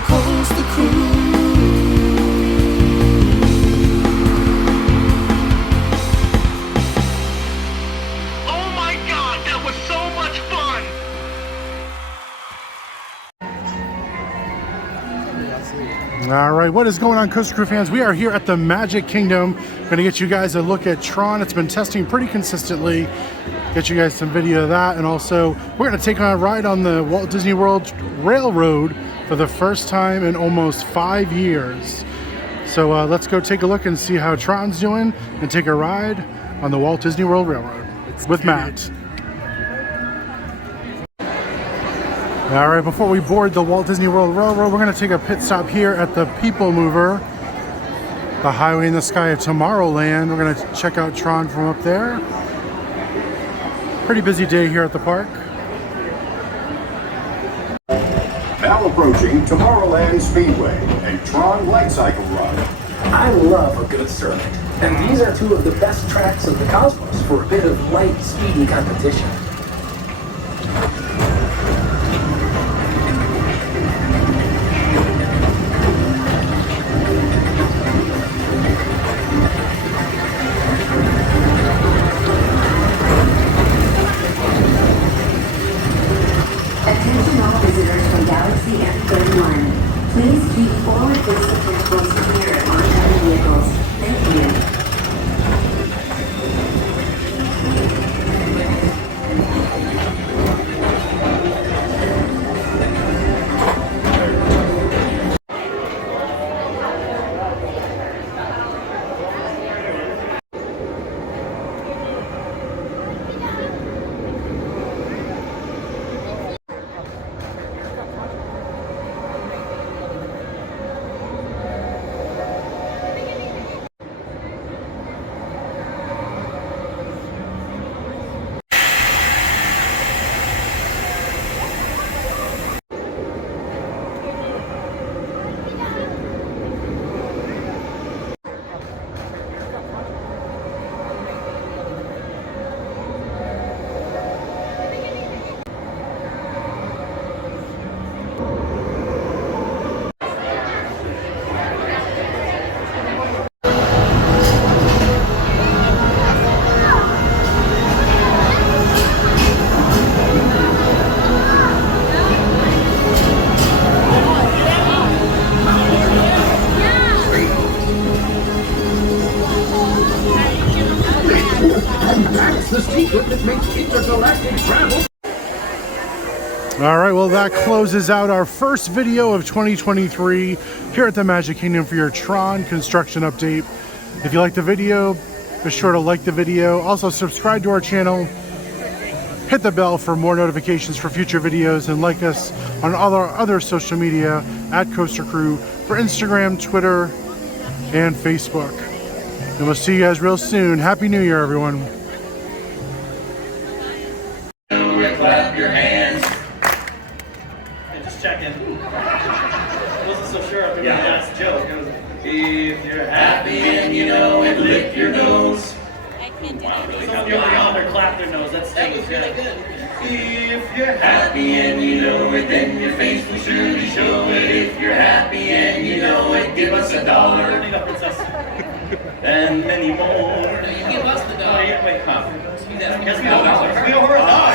Coaster Cruise. Oh my God, that was so much fun! All right, what is going on, Coaster Crew fans? We are here at the Magic Kingdom. Going to get you guys a look at Tron. It's been testing pretty consistently. Get you guys some video of that, and also we're going to take on a ride on the Walt Disney World Railroad for the first time in almost 5 years. So let's go take a look and see how Tron's doing and take a ride on the Walt Disney World Railroad with Matt. All right, before we board the Walt Disney World Railroad, we're going to take a pit stop here at the People Mover, the Highway in the Sky of Tomorrowland. We're going to check out Tron from up there. Pretty busy day here at the park. Now approaching Tomorrowland Speedway and Tron Light Cycle Run. I love a good circuit, and these are two of the best tracks of the cosmos for a bit of light, speedy competition. Attention all visitors from Galaxy F31. Please keep forward-facing vehicles clear of oncoming vehicles. Thank you. The secret that makes intergalactic travel. All right, well, that closes out our first video of 2023 here at the Magic Kingdom for your Tron construction update. If you like the video, be sure to like the video. Also, subscribe to our channel. Hit the bell for more notifications for future videos, and like us on all our other social media at Coaster Crew for Instagram, Twitter, and Facebook. And we'll see you guys real soon. Happy New Year, everyone. Clap your hands. And just check in. Wasn't so sure if it was a nice joke. It was, if you're happy and you know it, lick your nose. I can't do Wow, really? that. The only other clap their nose. That was really good. If you're happy and you know it, then your face will surely show it. If you're happy and you know it, give us $1. And many more. You give us the dollar. Wait, huh? Guess we owe her $1.